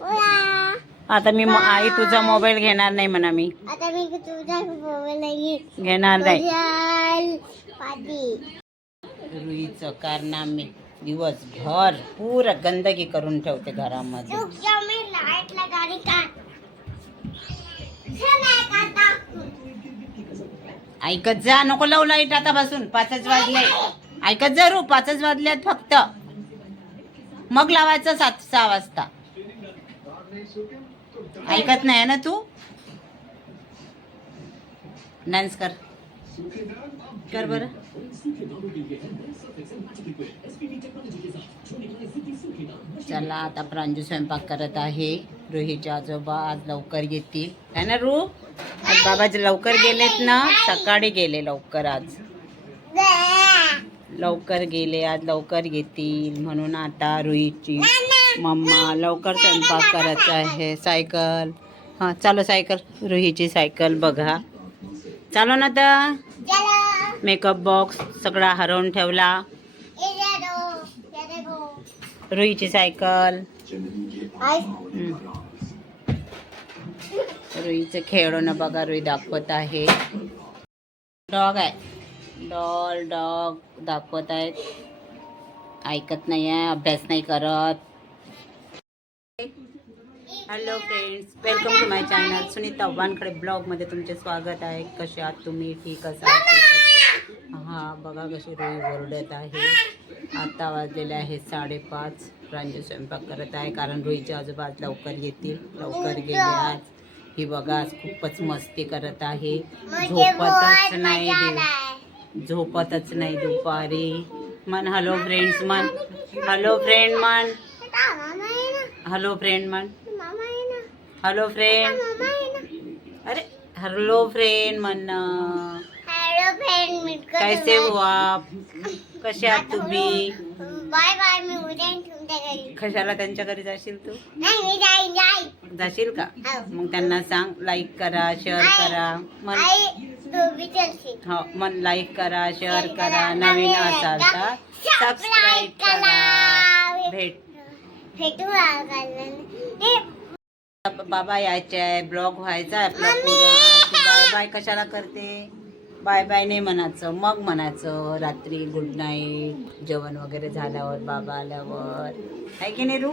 आता मी आई तुझा मोबाईल घेणार नाही म्हणा मी आता मी तुझा मोबाईल घेणार नाही. रुईचं कारनामे दिवसभर पूर्ण गंदगी करून ठेवते घरामध्ये. ऐकत जा, नको लावू लाईट आता बसून. 5च वाजले. ऐकत जा रू, 5च वाजल्यात फक्त. मग लावायचं 6 वाजता. ऐकत नाही ना तू. डान्स कर कर बरं. चला आता प्रांजू स्वयंपाक करत आहे. रुहीचे आजोबा आज लवकर येतील है ना रू. आज बाबाचे लवकर गेलेत ना, सकाळी गेले लवकर. आज लवकर गेले, आज लवकर येतील म्हणून आता रुहीची मम्मा लवकर स्वयंपाक करत आहे. सायकल हां चालू, सायकल रुहीची सायकल बघा चालू ना. तर मेकअप बॉक्स सगळा हरवून ठेवला. रुहीची सायकल, रुहीचं खेळणं बघा. रुही दाखवत आहे. डॉग आहे, डॉग दाखवत आहेत. ऐकत नाही आहे, अभ्यास नाही करत. Hello friends, welcome to my channel Sunita Wankhade ब्लॉगमध्ये तुमचे स्वागत आहे. कसे आहात तुम्ही? ठीक असाल? हां बघा कशी रुही ओरडत आहे. आता वाजलेले आहे 5:30. प्रांजू स्वयंपाक करत आहे कारण रुहीचे आजोबा आज लवकर येतील. लवकर गेले आज. ही बघा आज खूपच मस्ती करत आहे. झोपतच नाही दुपारी. मन हॅलो फ्रेंड्स मन, हॅलो फ्रेंड मन, हॅलो फ्रेंड मन, हॅलो फ्रेंड. अरे हॅलो फ्रेंड मन. कैसे हो आप? कसे आहात तुम्ही? Bye bye. मी उद्या तुमच्या घरी. कशाला त्यांच्या घरी जाशील तू? नाही मी जाईन. जाशील का? मग त्यांना सांग लाईक करा, शेअर करा. हो मन लाईक करा, शेअर करा. नवीन असाल तर सबस्क्राईब करा. भेटू बाबा यायचे आहे, ब्लॉग व्हायचा आहे आपला पुरा. बाय बाय कशाला करते? बाय बाय नाही म्हणायचं, मग म्हणायचं रात्री गुड नाईट जेवण वगैरे झाल्यावर, बाबा आल्यावर. आहे की नाही रू?